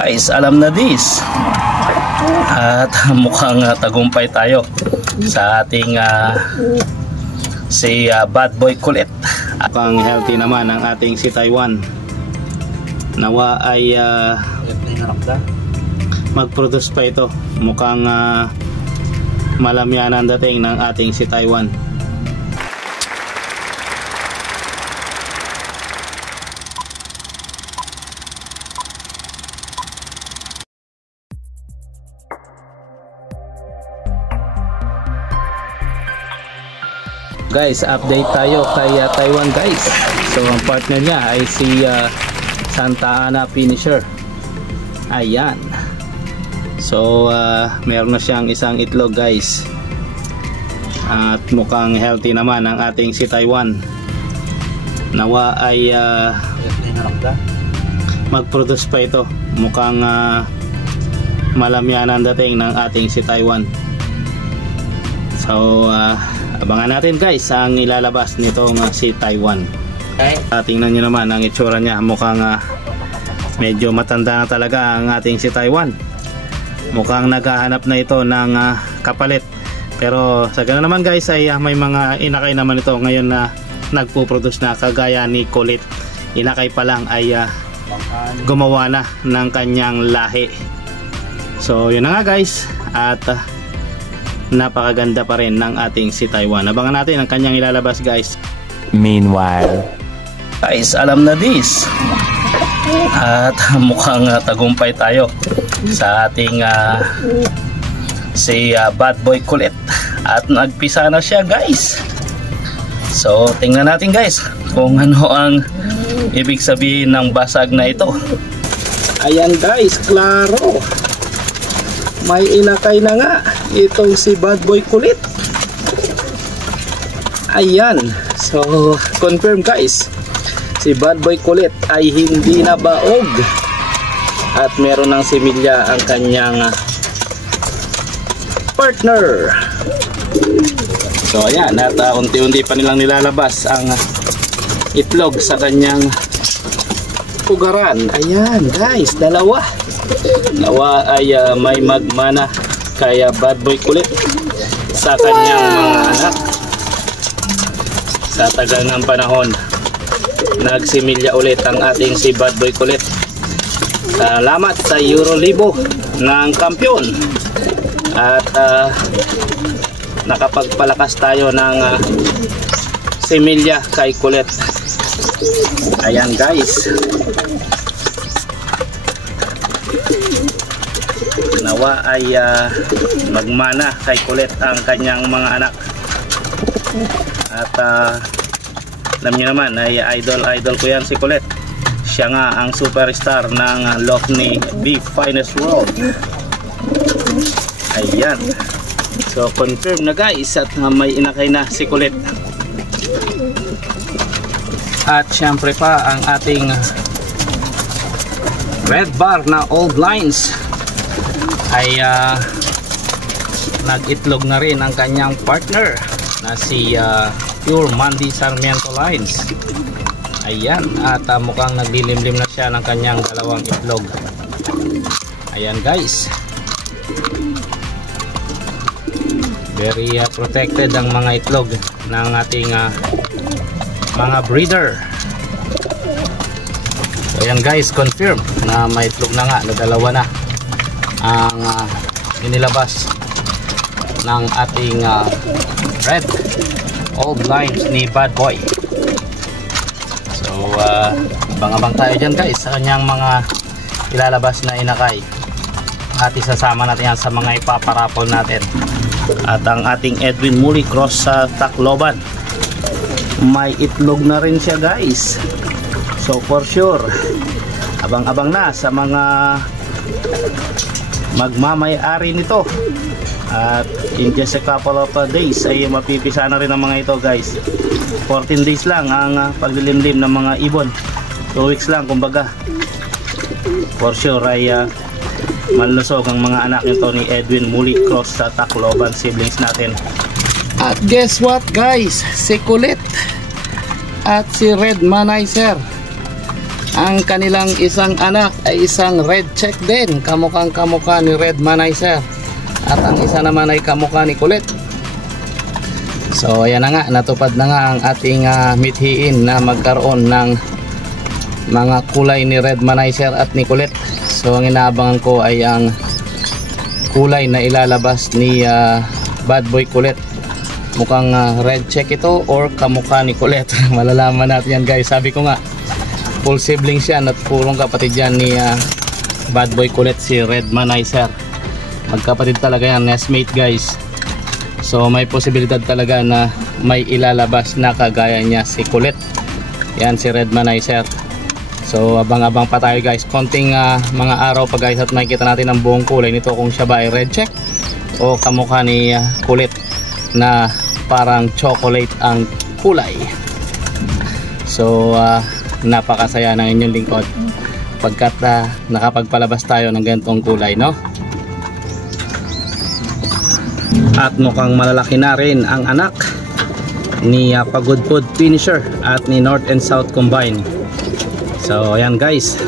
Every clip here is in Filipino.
Guys, alam na this. At mukhang tagumpay tayo sa ating si Bad Boy Kulit. Mukhang healthy naman ang ating si Taiwan. Nawa ay mag-produce pa ito. Mukhang malamyan ang dating ng ating si Taiwan. Guys, update tayo kay Taiwan guys. So ang partner niya ay si Santa Ana Finisher. Ayan. So meron na siyang isang itlog guys. At mukhang healthy naman ang ating si Taiwan. Nawa ay mag-produce pa ito. Mukhang malamyan ang dating ng ating si Taiwan. So abangan natin guys ang ilalabas nitong si Taiwan. Okay. Tingnan nyo naman ang itsura niya. Mukhang medyo matanda na talaga ang ating si Taiwan. Mukhang naghahanap na ito ng kapalit. Pero sa ganoon naman guys ay may mga inakay naman ito ngayon na nagpo-produce na, kagaya ni Kulit. Inakay pa lang ay gumawa na ng kanyang lahi. So yun na nga guys. At napakaganda pa rin ng ating si Taiwan. Abangan natin ang kanyang ilalabas guys. Meanwhile, guys, alam na this. At mukhang tagumpay tayo sa ating si Bad Boy Kulit. At nagpisa na siya guys. So tingnan natin guys kung ano ang ibig sabihin ng basag na ito. Ayan guys, klaro. May inakay na nga itong si Bad Boy Kulit. Ayan. So confirm guys, si Bad Boy Kulit ay hindi na baog. At meron ng similya ang kanyang partner. So ayan, at unti-unti pa nilang nilalabas ang itlog sa kanyang pugaran. Ayan guys, dalawa. Nawa ay may magmana kaya Bad Boy Kulit sa kanyang mga anak. Sa tagal ng panahon, nagsimilya ulit ang ating si Bad Boy Kulit. Salamat sa Euro Libo ng kampiyon. At nakapagpalakas tayo ng similya kay Kulit. Ayan guys. Nawa ay magmana kay Kulit ang kanyang mga anak. At alam niyo naman ay idol ko yan si Kulit. Siya nga ang superstar ng Lokni Beef Finest World. Ayan. So confirm na guys at may inakay na si Kulit. At syempre pa ang ating red bar na old lines ay nag-itlog na rin ang kanyang partner na si Pure Mandy Sarmiento Lines. Ayan, at mukhang naglilimlim na siya ng kanyang dalawang itlog. Ayan guys, very protected ang mga itlog ng ating mga breeder. Ayan guys, confirm na may itlog na nga, na dalawa na ang inilabas ng ating red old lines ni Bad Boy. So abang-abang tayo dyan guys sa kanyang mga ilalabas na inakay. At isasama natin yan sa mga ipaparapol natin. At ang ating Edwin Muli cross sa Tacloban, may itlog na rin siya guys. So for sure, abang-abang na sa mga magmamay-ari nito. At in just a couple of days ay mapipisa na rin ang mga ito guys. 14 days lang ang paglilimlim ng mga ibon. 2 weeks lang kumbaga. For sure ay malusog ang mga anak nito ni Edwin Muli cross sa Tacloban siblings natin. At guess what guys, si Kulit at si Red Manizer ang kanilang isang anak ay isang red check din, kamukhang kamukha ni Red Manicer, at ang isa naman ay kamukha ni Kulit. So ayan na nga, natupad na nga ang ating mithiin na magkaroon ng mga kulay ni Red Manicer at ni Kulit. So ang inaabangan ko ay ang kulay na ilalabas ni Bad Boy Kulit. Mukhang red check ito or kamukha ni Kulit. Malalaman natin yan guys. Sabi ko nga, full siblings yan at purong kapatid yan ni Bad Boy Kulit, si Red Manicer. Magkapatid talaga yan, nestmate guys. So may posibilidad talaga na may ilalabas na kagaya niya si Kulit. Yan si Red Manicer. So abang-abang pa tayo guys. Konting mga araw pa guys at makikita natin ang buong kulay nito kung siya ba ay red check o kamukha ni Kulit na parang chocolate ang kulay. So napakasaya ng inyong lingkod pagkat nakapagpalabas tayo ng ganitong kulay, no? At mukhang malalaki na rin ang anak ni Pagudpud Finisher at ni North and South Combine. So ayan guys,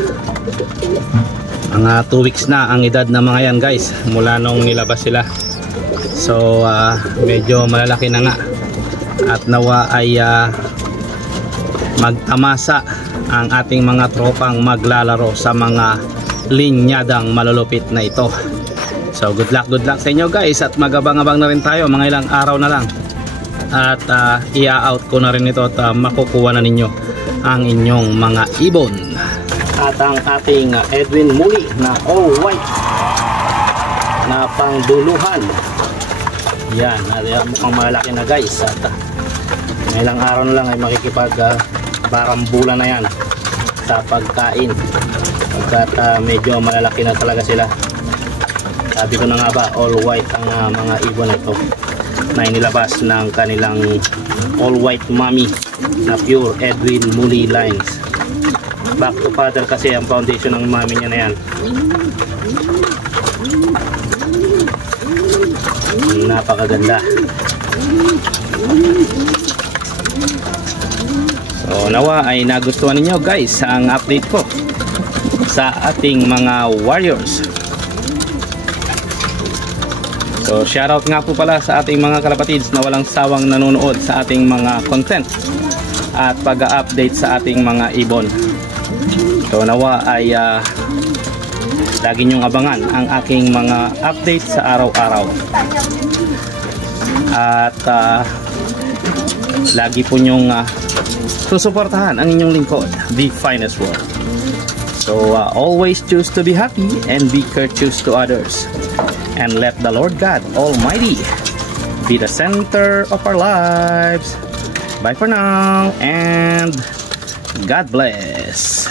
mga 2 weeks na ang edad ng mga yan guys mula nung nilabas sila. So medyo malalaki na nga at nawa ay magtamasa ang ating mga tropang maglalaro sa mga linyadang malulupit na ito. So good luck sa inyo guys at magabang-abang na rin tayo, mga ilang araw na lang at i-out ko na rin ito at makukuha na ninyo ang inyong mga ibon. At ang ating Edwin Muli na all white na pangduluhan, yan, mukhang malaki na guys at ilang araw na lang ay makikipag barambulan na yan sa pagkain pagkat medyo malalaki na talaga sila. Sabi ko na nga ba, all white ang mga ibon na ito na inilabas ng kanilang all white mommy na pure Edwin Muli lines. Back to father kasi ang foundation ng mommy niya na yan. Napakaganda. So nawa ay nagustuhan ninyo guys ang update ko sa ating mga warriors. So shoutout nga po pala sa ating mga kalapatids na walang sawang nanonood sa ating mga content at pag-update sa ating mga ibon. So nawa ay lagi nyong abangan ang aking mga update sa araw-araw. At lagi po nyong susuportahan ang inyong lingkod, the finest world. So always choose to be happy and be courteous to others. And let the Lord God Almighty be the center of our lives. Bye for now and God bless.